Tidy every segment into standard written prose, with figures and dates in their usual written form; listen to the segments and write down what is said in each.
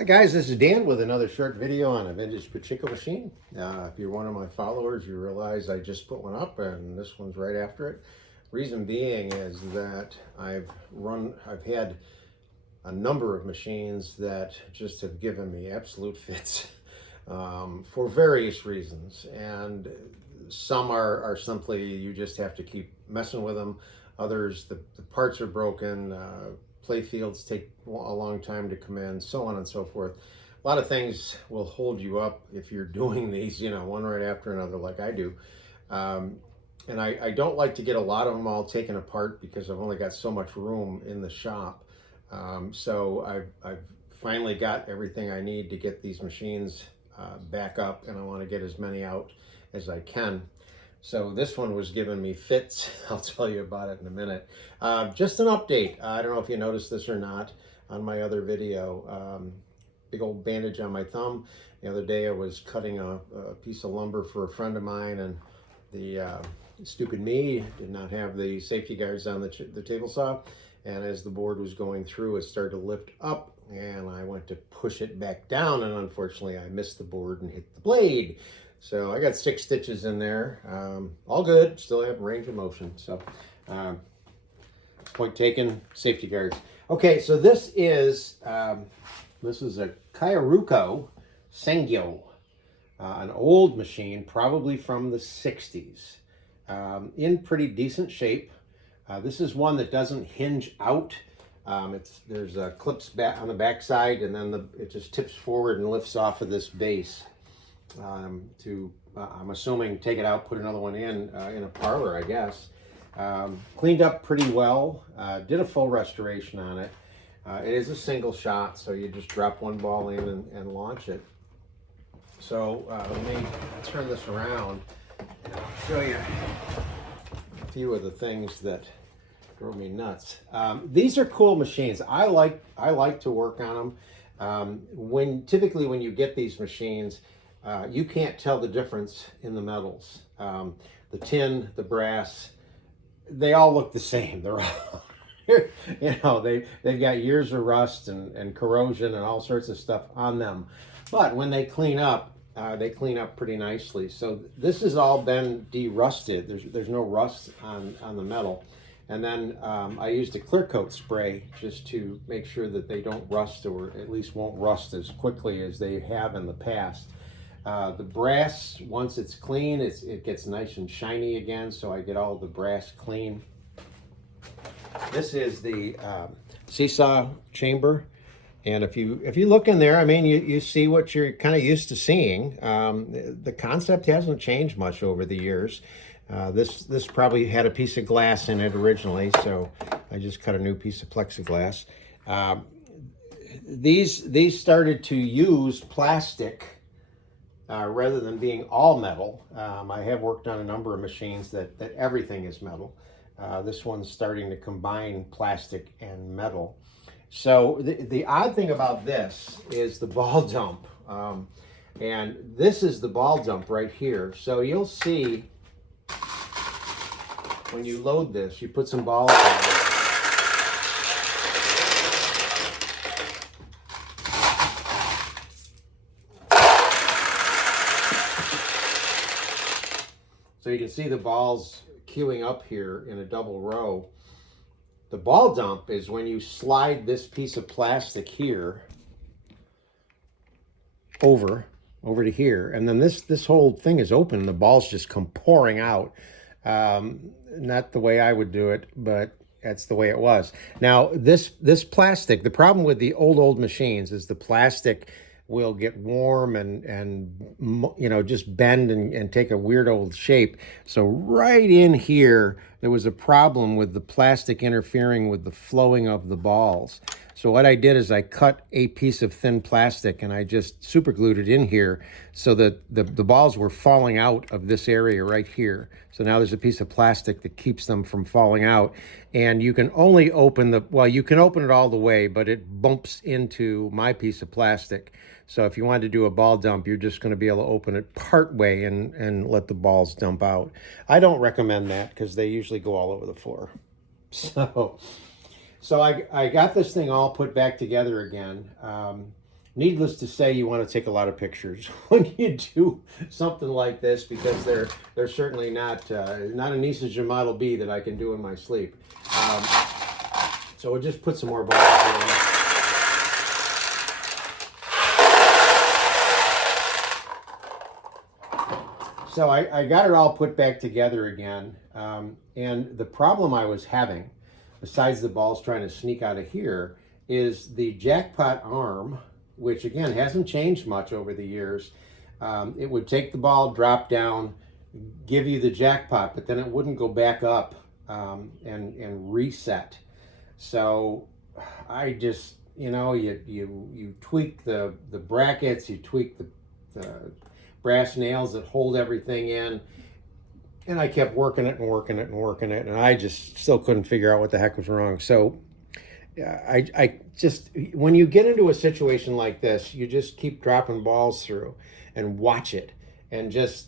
Hi guys, this is Dan with another short video on a vintage pachinko machine. If you're one of my followers, you realize I just put one up and this one's right after it. Reason being is that I've had a number of machines that just have given me absolute fits for various reasons. And some are simply you just have to keep messing with them. Others, the parts are broken, play fields take a long time to come in, so on and so forth. A lot of things will hold you up if you're doing these, one right after another like I do. And I don't like to get a lot of them all taken apart because I've only got so much room in the shop. So I've finally got everything I need to get these machines back up, and I want to get as many out as I can. So this one was giving me fits. I'll tell you about it in a minute. Just an update. I don't know if you noticed this or not on my other video. Big old bandage on my thumb. The other day I was cutting a piece of lumber for a friend of mine, and the stupid me did not have the safety guards on the table saw. And as the board was going through, it started to lift up, and I went to push it back down, and unfortunately I missed the board and hit the blade. So I got 6 stitches in there, all good, still have range of motion. So point taken, safety guards. Okay, so this is a Kyaroku Sanyo, an old machine, probably from the 60s, in pretty decent shape. This is one that doesn't hinge out. There's clips back on the back side, and then it just tips forward and lifts off of this base. I'm assuming take it out, put another one in a parlor, I guess. Cleaned up pretty well, did a full restoration on it. It is a single shot, so you just drop one ball in and launch it. So let me turn this around and I'll show you a few of the things that drove me nuts. These are cool machines. I like to work on them. Typically when you get these machines, you can't tell the difference in the metals. The tin, the brass, they all look the same. They're all, they've got years of rust and corrosion and all sorts of stuff on them. But when they clean up pretty nicely. So this has all been de-rusted. There's no rust on the metal. And then I used a clear coat spray just to make sure that they don't rust, or at least won't rust as quickly as they have in the past. The brass, once it's clean, it gets nice and shiny again, so I get all the brass clean. This is the seesaw chamber, and if you look in there, I mean, you see what you're kind of used to seeing. The concept hasn't changed much over the years. This probably had a piece of glass in it originally, so I just cut a new piece of plexiglass. These started to use plastic rather than being all metal. I have worked on a number of machines that everything is metal. This one's starting to combine plastic and metal. So the odd thing about this is the ball dump. And this is the ball dump right here. So you'll see when you load this, you put some balls in it. So you can see the balls queuing up here in a double row. The ball dump is when you slide this piece of plastic here over to here, and then this whole thing is open and the balls just come pouring out. Not the way I would do it, but that's the way it was. Now this plastic, the problem with the old machines is the plastic will get warm and just bend and take a weird old shape. So right in here, there was a problem with the plastic interfering with the flowing of the balls. So what I did is I cut a piece of thin plastic and I just super glued it in here so that the balls were falling out of this area right here. So now there's a piece of plastic that keeps them from falling out. And you can only open you can open it all the way, but it bumps into my piece of plastic. So if you wanted to do a ball dump, you're just going to be able to open it part way and let the balls dump out. I don't recommend that because they usually go all over the floor. So I got this thing all put back together again. needless to say, you want to take a lot of pictures when you do something like this, because they're certainly not an ECG Model B that I can do in my sleep. So we'll just put some more balls in. So I got it all put back together again, and the problem I was having, besides the balls trying to sneak out of here, is the jackpot arm, which again hasn't changed much over the years. It would take the ball, drop down, give you the jackpot, but then it wouldn't go back up and reset. So I just, you tweak the brackets, you tweak the brass nails that hold everything in, and I kept working it and working it and working it, and I just still couldn't figure out what the heck was wrong. So I just, when you get into a situation like this, you just keep dropping balls through and watch it, and just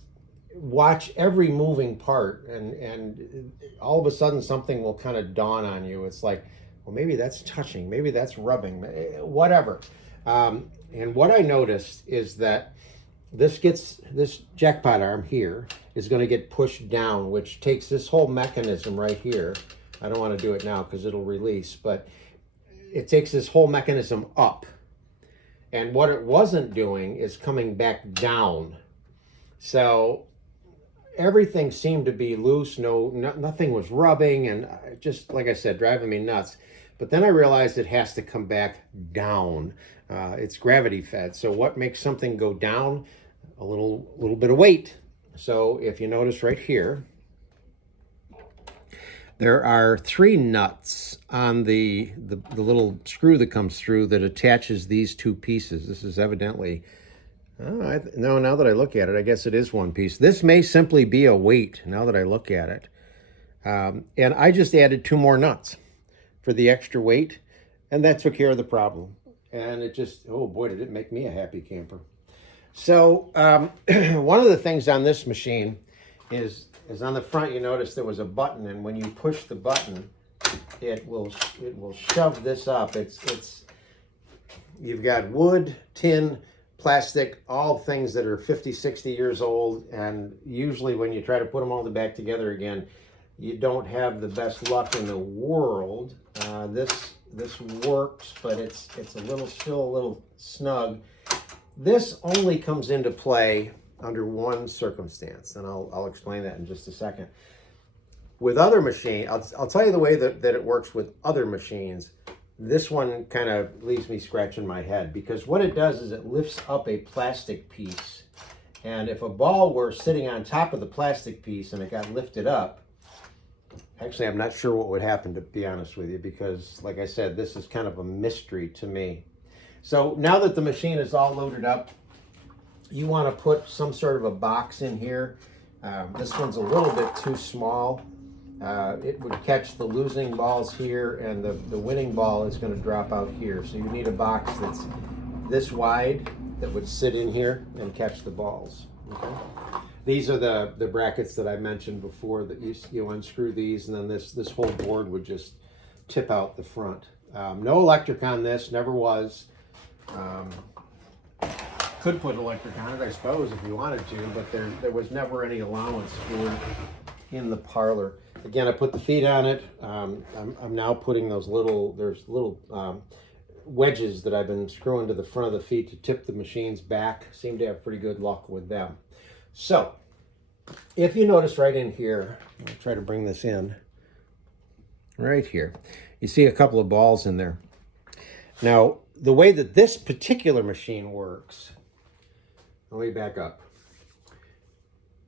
watch every moving part, and all of a sudden something will kind of dawn on you. It's like, well, maybe that's touching, maybe that's rubbing, whatever. And what I noticed is that this jackpot arm here is going to get pushed down, which takes this whole mechanism right here. I don't want to do it now because it'll release, but it takes this whole mechanism up. And what it wasn't doing is coming back down. So everything seemed to be loose. Nothing was rubbing, and just, like I said, driving me nuts. But then I realized it has to come back down. It's gravity fed. So what makes something go down? A little bit of weight. So if you notice right here, there are 3 nuts on the little screw that comes through that attaches these 2 pieces. This is evidently, no, now that I look at it, I guess it is 1 piece. This may simply be a weight now that I look at it. And I just added 2 more nuts for the extra weight, and that took care of the problem. And it just, oh boy, did it make me a happy camper. So one of the things on this machine is on the front, you notice there was a button, and when you push the button, it will shove this up. You've got wood, tin, plastic, all things that are 50, 60 years old, and usually when you try to put them all back together again, you don't have the best luck in the world. This works, but it's still a little snug. This only comes into play under one circumstance, and I'll explain that in just a second. With other machines, I'll tell you the way that it works with other machines. This one kind of leaves me scratching my head, because what it does is it lifts up a plastic piece, and if a ball were sitting on top of the plastic piece and it got lifted up, actually I'm not sure what would happen, to be honest with you, because like I said, this is kind of a mystery to me. So now that the machine is all loaded up, you want to put some sort of a box in here. This one's a little bit too small. It would catch the losing balls here, and the winning ball is going to drop out here. So you need a box that's this wide that would sit in here and catch the balls. Okay? These are the brackets that I mentioned before, that you unscrew these, and then this whole board would just tip out the front. No electric on this, never was. Could put electric on it, I suppose, if you wanted to, but there was never any allowance for in the parlor. Again, I put the feet on it. I'm now putting there's little wedges that I've been screwing to the front of the feet to tip the machines back. Seem to have pretty good luck with them. So, if you notice right in here, I'll try to bring this in, right here, you see a couple of balls in there. Now, the way that this particular machine works, let me back up.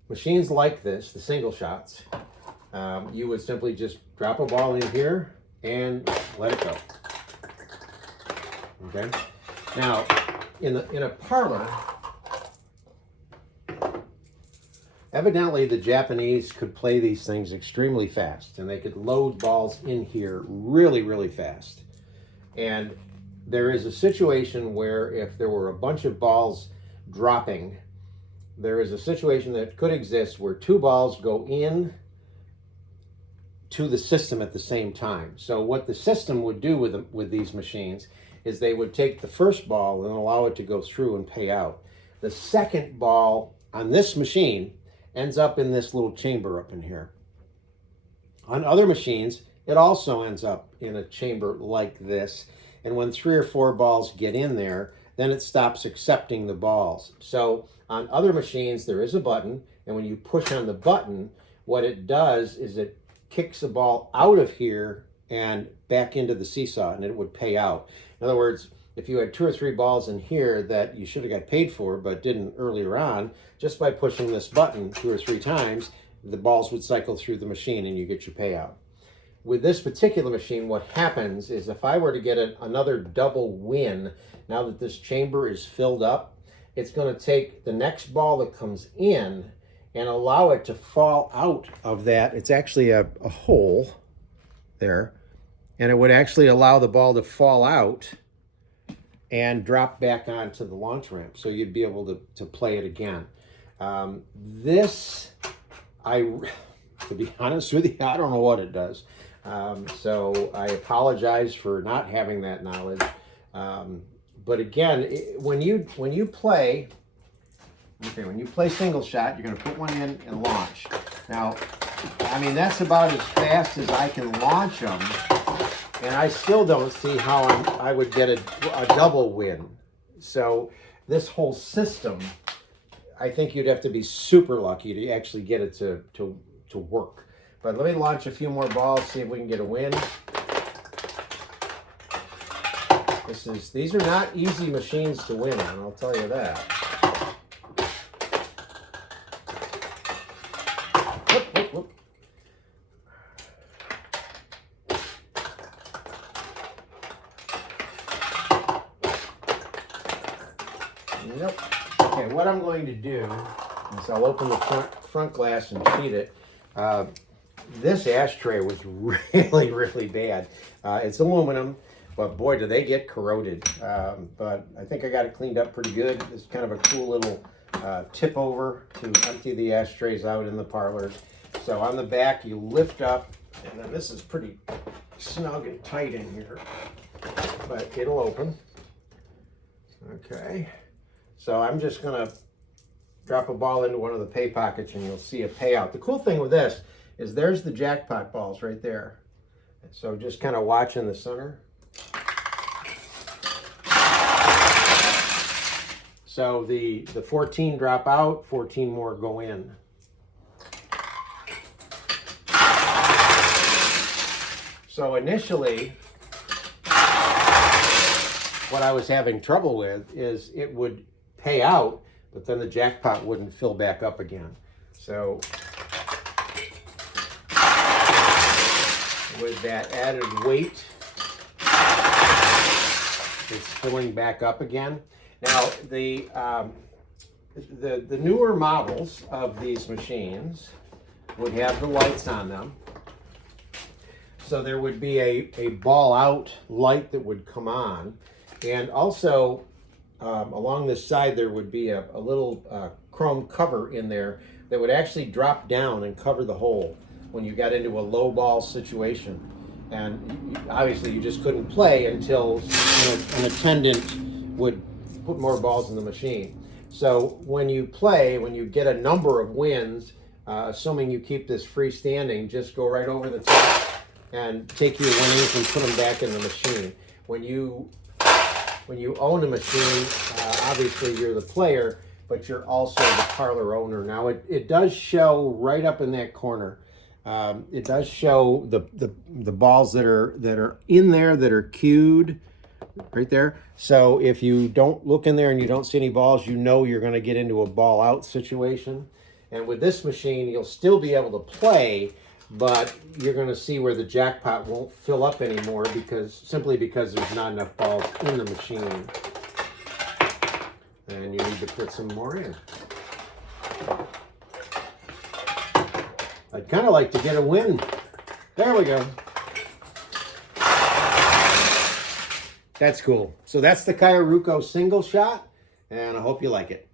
Machines like this, the single shots, you would simply just drop a ball in here and let it go. Okay? Now, in a parlor, evidently the Japanese could play these things extremely fast, and they could load balls in here really, really fast. And there is a situation where if there were a bunch of balls dropping, there is a situation that could exist where 2 balls go in to the system at the same time. So what the system would do with these machines is they would take the first ball and allow it to go through and pay out. The second ball on this machine ends up in this little chamber up in here. On other machines, it also ends up in a chamber like this. And when 3 or 4 balls get in there, then it stops accepting the balls. So on other machines, there is a button, and when you push on the button, what it does is it kicks a ball out of here and back into the seesaw, and it would pay out. In other words, if you had 2 or 3 balls in here that you should have got paid for but didn't earlier on, just by pushing this button 2 or 3 times, the balls would cycle through the machine and you get your payout. With this particular machine, what happens is if I were to get another double win, now that this chamber is filled up, it's going to take the next ball that comes in and allow it to fall out of that. It's actually a hole there, and it would actually allow the ball to fall out and drop back onto the launch ramp, so you'd be able to play it again. To be honest with you, I don't know what it does. So I apologize for not having that knowledge. But again, when you play single shot, you're going to put one in and launch. Now, I mean, that's about as fast as I can launch them, and I still don't see how I would get a double win. So this whole system, I think you'd have to be super lucky to actually get it to work. But let me launch a few more balls, see if we can get a win. These are not easy machines to win on, I'll tell you that. Whoop, whoop, whoop. Nope. Okay, what I'm going to do is I'll open the front glass and cheat it. This ashtray was really, really bad. It's aluminum, but boy, do they get corroded. But I think I got it cleaned up pretty good. It's kind of a cool little tip over to empty the ashtrays out in the parlor. So on the back, you lift up, and then this is pretty snug and tight in here, but it'll open. Okay, so I'm just gonna drop a ball into one of the pay pockets and you'll see a payout. The cool thing with this is there's the jackpot balls right there. So just kind of watch in the center. So the 14 drop out, 14 more go in. So initially, what I was having trouble with is it would pay out, but then the jackpot wouldn't fill back up again. So with that added weight, it's filling back up again. Now the newer models of these machines would have the lights on them. So there would be a ball out light that would come on, and also along this side there would be a little chrome cover in there that would actually drop down and cover the hole when you got into a low ball situation. And obviously you just couldn't play until an attendant would put more balls in the machine. So when you play, when you get a number of wins, assuming you keep this freestanding, just go right over the top and take your winnings and put them back in the machine. When you own a machine, obviously you're the player, but you're also the parlor owner. Now it does show right up in that corner. It does show the balls that are in there that are cued right there. So if you don't look in there and you don't see any balls, you know you're going to get into a ball out situation. And with this machine, you'll still be able to play, but you're going to see where the jackpot won't fill up anymore simply because there's not enough balls in the machine. And you need to put some more in. I'd kind of like to get a win. There we go. That's cool. So that's the Kyaroku single shot, and I hope you like it.